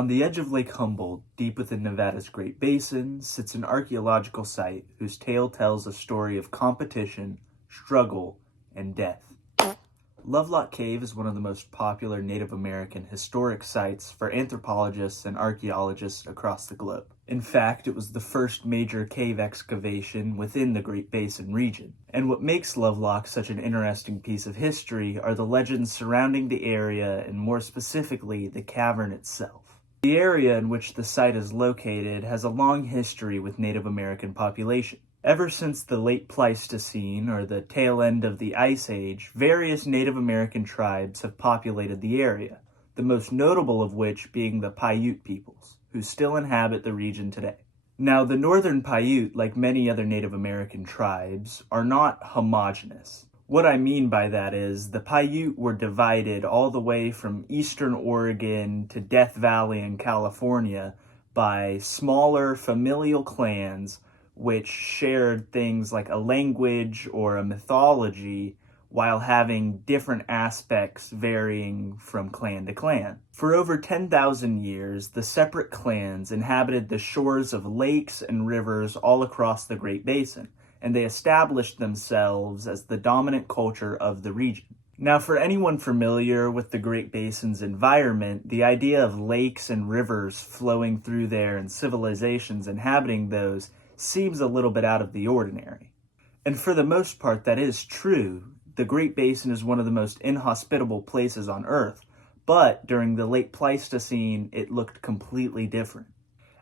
On the edge of Lake Humboldt, deep within Nevada's Great Basin, sits an archaeological site whose tale tells a story of competition, struggle, and death. Lovelock Cave is one of the most popular Native American historic sites for anthropologists and archaeologists across the globe. In fact, it was the first major cave excavation within the Great Basin region. And what makes Lovelock such an interesting piece of history are the legends surrounding the area and more specifically the cavern itself. The area in which the site is located has a long history with Native American population. Ever since the late Pleistocene, or the tail end of the Ice Age, various Native American tribes have populated the area, the most notable of which being the Paiute peoples, who still inhabit the region today. Now, the northern Paiute, like many other Native American tribes, are not homogeneous. What I mean by that is the Paiute were divided all the way from eastern Oregon to Death Valley in California by smaller familial clans which shared things like a language or a mythology while having different aspects varying from clan to clan. For over 10,000 years, the separate clans inhabited the shores of lakes and rivers all across the Great Basin, and they established themselves as the dominant culture of the region. Now, for anyone familiar with the Great Basin's environment, the idea of lakes and rivers flowing through there and civilizations inhabiting those seems a little bit out of the ordinary. And for the most part, that is true. The Great Basin is one of the most inhospitable places on Earth, but during the late Pleistocene, it looked completely different.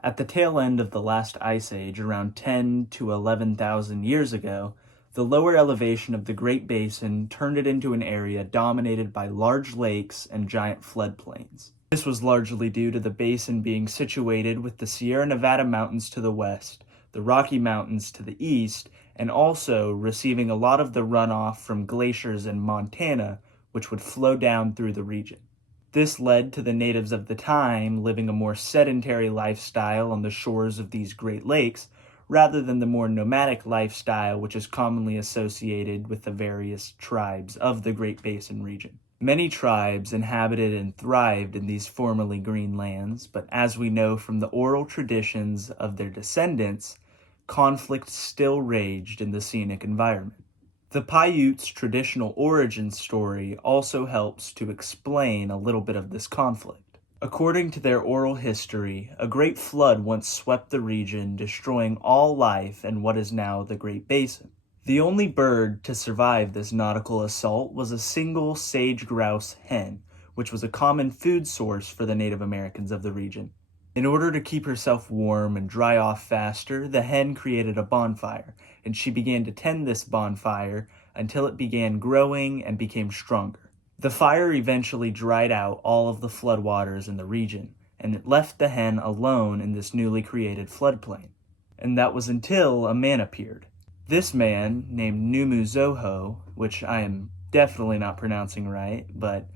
At the tail end of the last ice age, around 10 to 11,000 years ago, the lower elevation of the Great Basin turned it into an area dominated by large lakes and giant floodplains. This was largely due to the basin being situated with the Sierra Nevada mountains to the west, the Rocky Mountains to the east, and also receiving a lot of the runoff from glaciers in Montana, which would flow down through the region. This led to the natives of the time living a more sedentary lifestyle on the shores of these Great Lakes, rather than the more nomadic lifestyle which is commonly associated with the various tribes of the Great Basin region. Many tribes inhabited and thrived in these formerly green lands, but as we know from the oral traditions of their descendants, conflict still raged in the scenic environment. The Paiute's traditional origin story also helps to explain a little bit of this conflict. According to their oral history, a great flood once swept the region, destroying all life in what is now the Great Basin. The only bird to survive this nautical assault was a single sage grouse hen, which was a common food source for the Native Americans of the region. In order to keep herself warm and dry off faster, the hen created a bonfire, and she began to tend this bonfire until it began growing and became stronger. The fire eventually dried out all of the floodwaters in the region, and it left the hen alone in this newly created floodplain. And that was until a man appeared. This man, named Numuzoho, which I am definitely not pronouncing right, but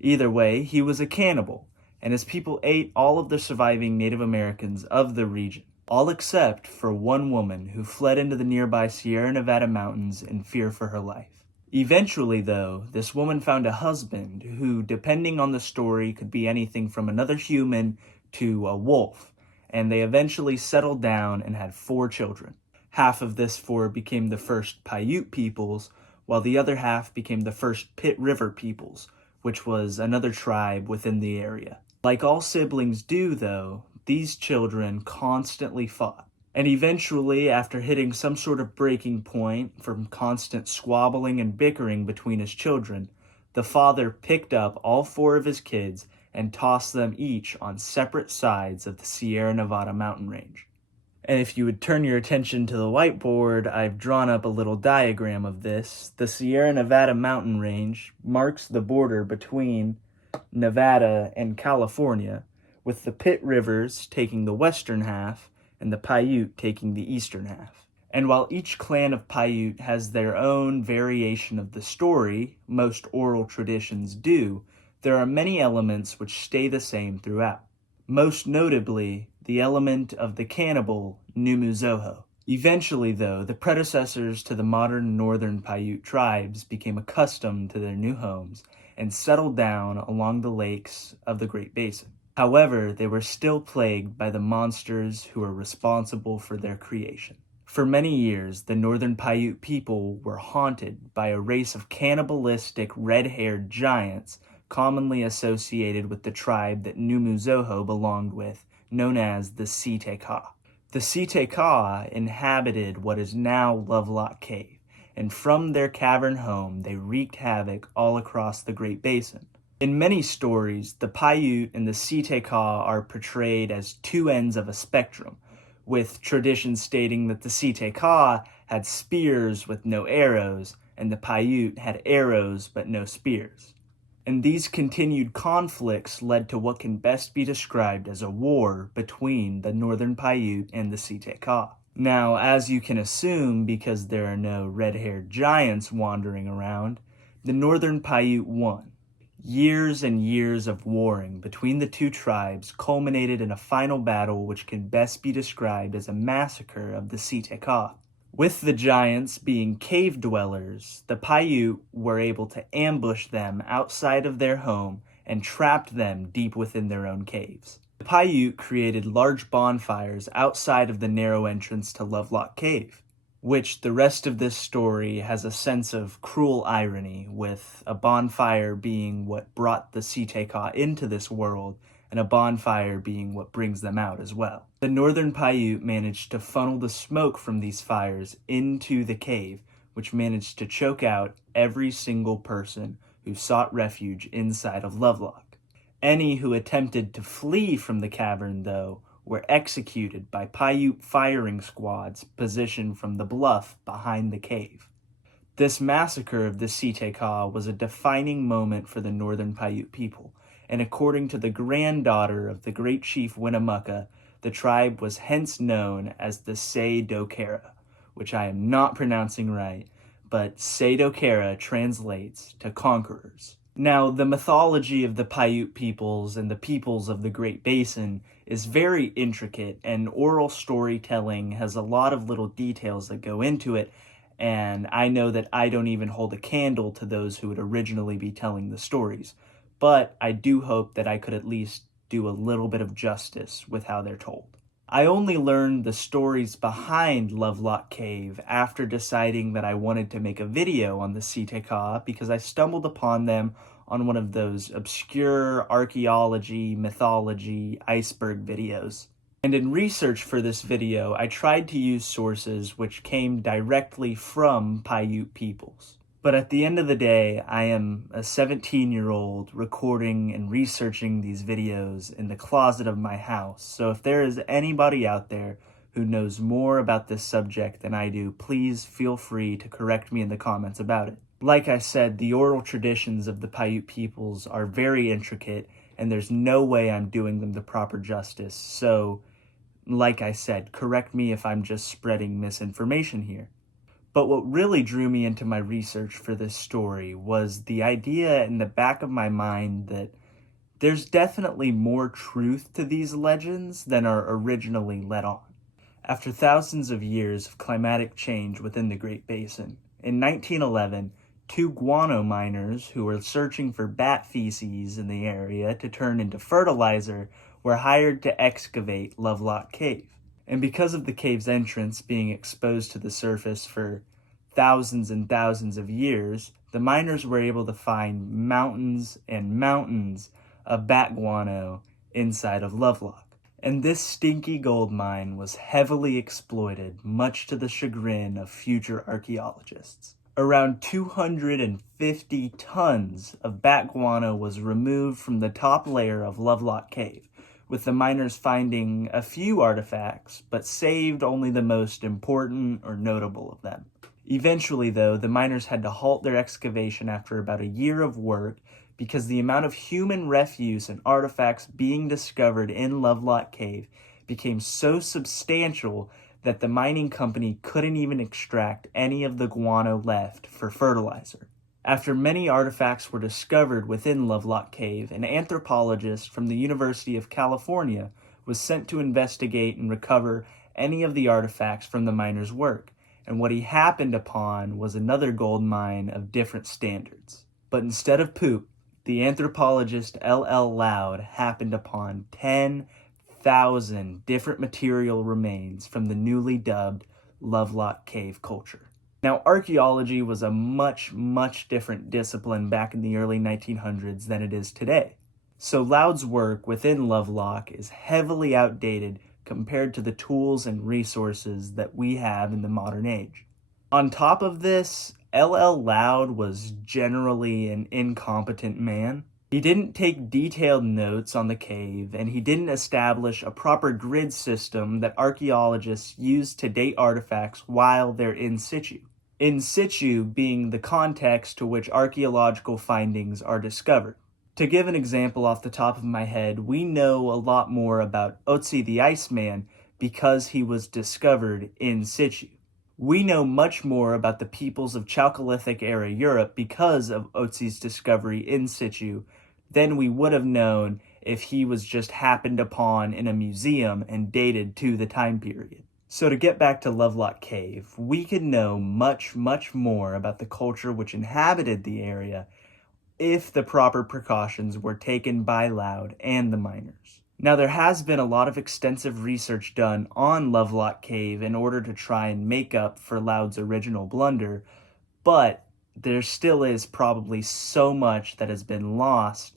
either way, he was a cannibal, and his people ate all of the surviving Native Americans of the region, all except for one woman who fled into the nearby Sierra Nevada mountains in fear for her life. Eventually, though, this woman found a husband who, depending on the story, could be anything from another human to a wolf, and they eventually settled down and had 4 children. Half of this 4 became the first Paiute peoples, while the other half became the first Pit River peoples, which was another tribe within the area. Like all siblings do, though, these children constantly fought. And eventually, after hitting some sort of breaking point from constant squabbling and bickering between his children, the father picked up all 4 of his kids and tossed them each on separate sides of the Sierra Nevada mountain range. And if you would turn your attention to the whiteboard, I've drawn up a little diagram of this. The Sierra Nevada mountain range marks the border between Nevada and California, with the Pit Rivers taking the western half and the Paiute taking the eastern half. And while each clan of Paiute has their own variation of the story, most oral traditions do, there are many elements which stay the same throughout. Most notably, the element of the cannibal Numuzoho. Eventually, though, the predecessors to the modern northern Paiute tribes became accustomed to their new homes and settled down along the lakes of the Great Basin. However, they were still plagued by the monsters who were responsible for their creation. For many years, the Northern Paiute people were haunted by a race of cannibalistic red-haired giants commonly associated with the tribe that Numuzoho belonged with, known as the Se-Te-Cah. The Se-Te-Cah inhabited what is now Lovelock Cave, and from their cavern home they wreaked havoc all across the Great Basin. In many stories, the Paiute and the Se-Te-Cah are portrayed as two ends of a spectrum, with tradition stating that the Se-Te-Cah had spears with no arrows, and the Paiute had arrows but no spears. And these continued conflicts led to what can best be described as a war between the Northern Paiute and the Se-Te-Cah. Now, as you can assume, because there are no red-haired giants wandering around, the Northern Paiute won. Years and years of warring between the two tribes culminated in a final battle which can best be described as a massacre of the Se-Te-Cah. With the giants being cave dwellers, the Paiute were able to ambush them outside of their home and trapped them deep within their own caves. The Paiute created large bonfires outside of the narrow entrance to Lovelock Cave, which the rest of this story has a sense of cruel irony, with a bonfire being what brought the Se-Te-Cah into this world, and a bonfire being what brings them out as well. The Northern Paiute managed to funnel the smoke from these fires into the cave, which managed to choke out every single person who sought refuge inside of Lovelock. Any who attempted to flee from the cavern, though, were executed by Paiute firing squads positioned from the bluff behind the cave. This massacre of the Se-Te-Cah was a defining moment for the Northern Paiute people, and according to the granddaughter of the great chief Winnemucca, the tribe was hence known as the Se-Te-Cah, which I am not pronouncing right, but Se-Te-Cah translates to conquerors. Now, the mythology of the Paiute peoples and the peoples of the Great Basin is very intricate, and oral storytelling has a lot of little details that go into it, and I know that I don't even hold a candle to those who would originally be telling the stories, but I do hope that I could at least do a little bit of justice with how they're told. I only learned the stories behind Lovelock Cave after deciding that I wanted to make a video on the Se-Te-Cah because I stumbled upon them on one of those obscure archaeology, mythology, iceberg videos. And in research for this video, I tried to use sources which came directly from Paiute peoples. But at the end of the day, I am a 17-year-old recording and researching these videos in the closet of my house. So if there is anybody out there who knows more about this subject than I do, please feel free to correct me in the comments about it. Like I said, the oral traditions of the Paiute peoples are very intricate, and there's no way I'm doing them the proper justice. So, like I said, correct me if I'm just spreading misinformation here. But what really drew me into my research for this story was the idea in the back of my mind that there's definitely more truth to these legends than are originally let on. After thousands of years of climatic change within the Great Basin, in 1911, two guano miners who were searching for bat feces in the area to turn into fertilizer were hired to excavate Lovelock Cave. And because of the cave's entrance being exposed to the surface for thousands and thousands of years, the miners were able to find mountains and mountains of bat guano inside of Lovelock. And this stinky gold mine was heavily exploited, much to the chagrin of future archaeologists. Around 250 tons of bat guano was removed from the top layer of Lovelock Cave, with the miners finding a few artifacts, but saved only the most important or notable of them. Eventually, though, the miners had to halt their excavation after about a year of work because the amount of human refuse and artifacts being discovered in Lovelock Cave became so substantial that the mining company couldn't even extract any of the guano left for fertilizer. After many artifacts were discovered within Lovelock Cave, an anthropologist from the University of California was sent to investigate and recover any of the artifacts from the miners' work, and what he happened upon was another gold mine of different standards. But instead of poop, the anthropologist L.L. Loud happened upon 10,000 different material remains from the newly dubbed Lovelock cave culture. Now, archaeology was a much different discipline back in the early 1900s than it is today. So Loud's work within Lovelock is heavily outdated compared to the tools and resources that we have in the modern age. On top of this, L.L. Loud was generally an incompetent man. He didn't take detailed notes on the cave, and he didn't establish a proper grid system that archaeologists use to date artifacts while they're in situ. In situ being the context to which archaeological findings are discovered. To give an example off the top of my head, we know a lot more about Otzi the Iceman because he was discovered in situ. We know much more about the peoples of Chalcolithic era Europe because of Otzi's discovery in situ than we would have known if he was just happened upon in a museum and dated to the time period. So to get back to Lovelock Cave, we could know much more about the culture which inhabited the area if the proper precautions were taken by Loud and the miners. Now, there has been a lot of extensive research done on Lovelock Cave in order to try and make up for Loud's original blunder, but there still is probably so much that has been lost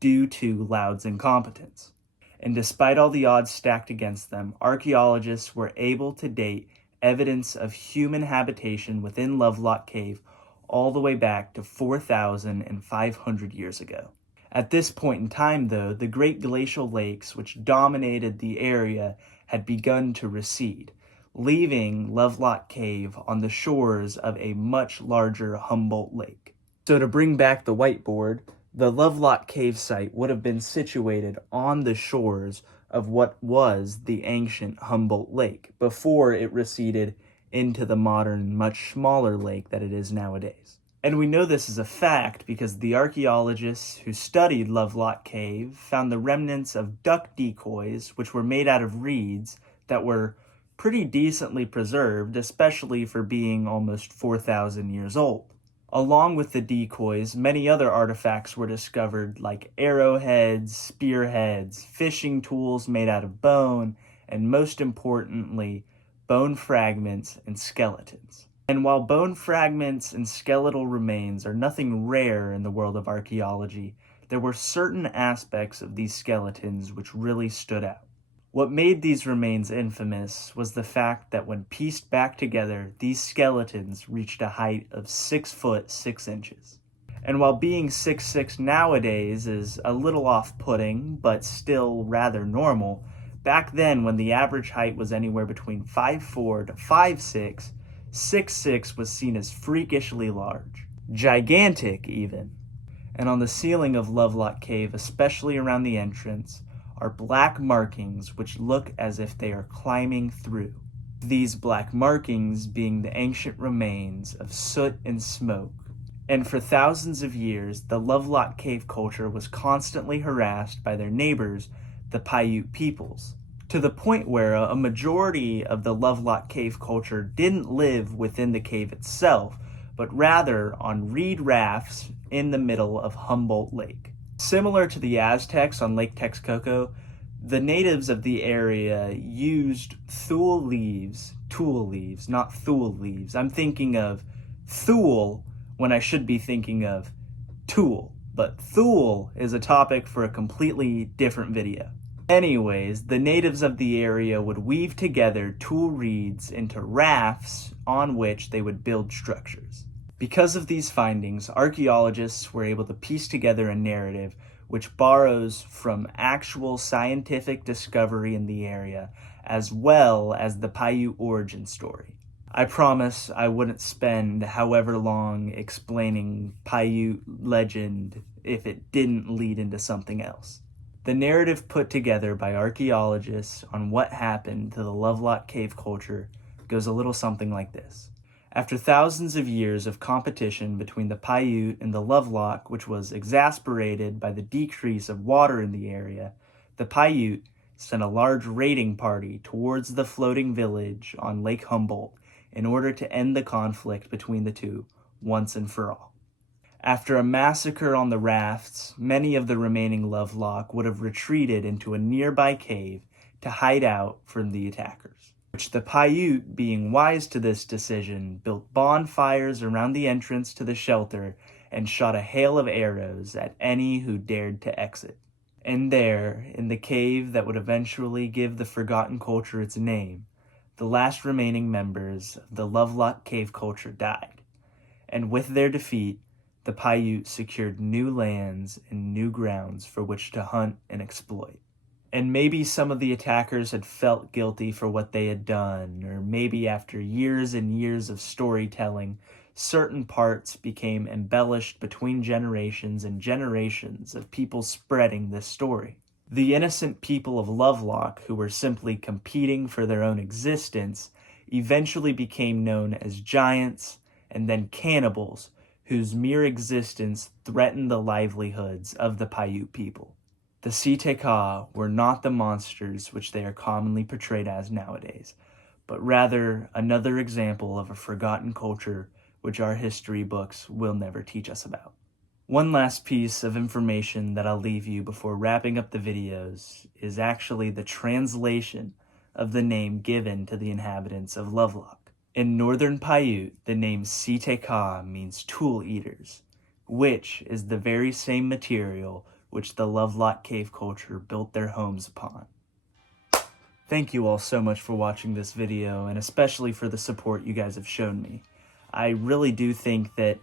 due to Loud's incompetence. And despite all the odds stacked against them, archaeologists were able to date evidence of human habitation within Lovelock Cave all the way back to 4,500 years ago. At this point in time, though, the great glacial lakes which dominated the area had begun to recede, leaving Lovelock Cave on the shores of a much larger Humboldt Lake. So to bring back the whiteboard, the Lovelock Cave site would have been situated on the shores of what was the ancient Humboldt Lake before it receded into the modern, much smaller lake that it is nowadays. And we know this is a fact because the archaeologists who studied Lovelock Cave found the remnants of duck decoys, which were made out of reeds that were pretty decently preserved, especially for being almost 4,000 years old. Along with the decoys, many other artifacts were discovered like arrowheads, spearheads, fishing tools made out of bone, and most importantly, bone fragments and skeletons. And while bone fragments and skeletal remains are nothing rare in the world of archaeology, there were certain aspects of these skeletons which really stood out. What made these remains infamous was the fact that when pieced back together, these skeletons reached a height of 6 foot 6 inches. And while being 6'6" nowadays is a little off-putting, but still rather normal, back then when the average height was anywhere between 5'4" to 5'6", 6'6" was seen as freakishly large. Gigantic, even. And on the ceiling of Lovelock Cave, especially around the entrance, are black markings which look as if they are climbing through. These black markings being the ancient remains of soot and smoke. And for thousands of years, the Lovelock Cave culture was constantly harassed by their neighbors, the Paiute peoples, to the point where a majority of the Lovelock Cave culture didn't live within the cave itself, but rather on reed rafts in the middle of Humboldt Lake. Similar to the Aztecs on Lake Texcoco, the natives of the area used thule leaves, not thule leaves. I'm thinking of thule when I should be thinking of tool, but thule is a topic for a completely different video. Anyways, the natives of the area would weave together tool reeds into rafts on which they would build structures. Because of these findings, archaeologists were able to piece together a narrative which borrows from actual scientific discovery in the area, as well as the Paiute origin story. I promise I wouldn't spend however long explaining Paiute legend if it didn't lead into something else. The narrative put together by archaeologists on what happened to the Lovelock Cave culture goes a little something like this. After thousands of years of competition between the Paiute and the Lovelock, which was exasperated by the decrease of water in the area, the Paiute sent a large raiding party towards the floating village on Lake Humboldt in order to end the conflict between the two once and for all. After a massacre on the rafts, many of the remaining Lovelock would have retreated into a nearby cave to hide out from the attackers, which the Paiute, being wise to this decision, built bonfires around the entrance to the shelter and shot a hail of arrows at any who dared to exit. And there, in the cave that would eventually give the forgotten culture its name, the last remaining members of the Lovelock cave culture died. And with their defeat, the Paiute secured new lands and new grounds for which to hunt and exploit. And maybe some of the attackers had felt guilty for what they had done, or maybe after years and years of storytelling, certain parts became embellished between generations and generations of people spreading this story. The innocent people of Lovelock, who were simply competing for their own existence, eventually became known as giants and then cannibals, whose mere existence threatened the livelihoods of the Paiute people. The Se-Te-Cah were not the monsters which they are commonly portrayed as nowadays, but rather another example of a forgotten culture which our history books will never teach us about. One last piece of information that I'll leave you before wrapping up the videos is actually the translation of the name given to the inhabitants of Lovelock. In Northern Paiute, the name Se-Te-Cah means tool eaters, which is the very same material which the Lovelock cave culture built their homes upon. Thank you all so much for watching this video, and especially for the support you guys have shown me. I really do think that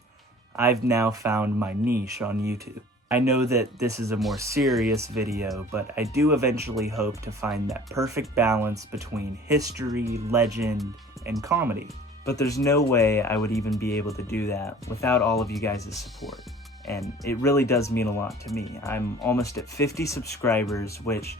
I've now found my niche on YouTube. I know that this is a more serious video, but I do eventually hope to find that perfect balance between history, legend, and comedy. But there's no way I would even be able to do that without all of you guys' support. And it really does mean a lot to me. I'm almost at 50 subscribers, which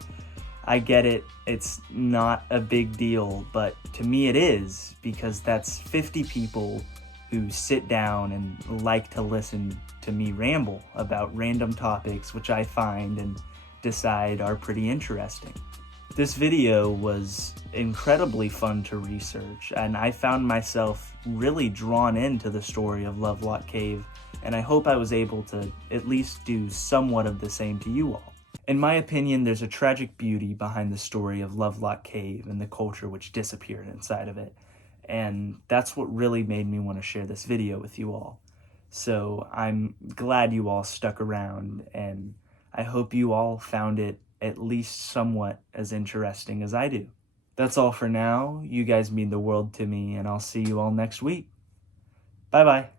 I get it, it's not a big deal, but to me it is, because that's 50 people who sit down and like to listen to me ramble about random topics which I find and decide are pretty interesting. This video was incredibly fun to research, and I found myself really drawn into the story of Lovelock Cave, and I hope I was able to at least do somewhat of the same to you all. In my opinion, there's a tragic beauty behind the story of Lovelock Cave and the culture which disappeared inside of it, and that's what really made me want to share this video with you all. So I'm glad you all stuck around, and I hope you all found it at least somewhat as interesting as I do. That's all for now. You guys mean the world to me, and I'll see you all next week. Bye-bye.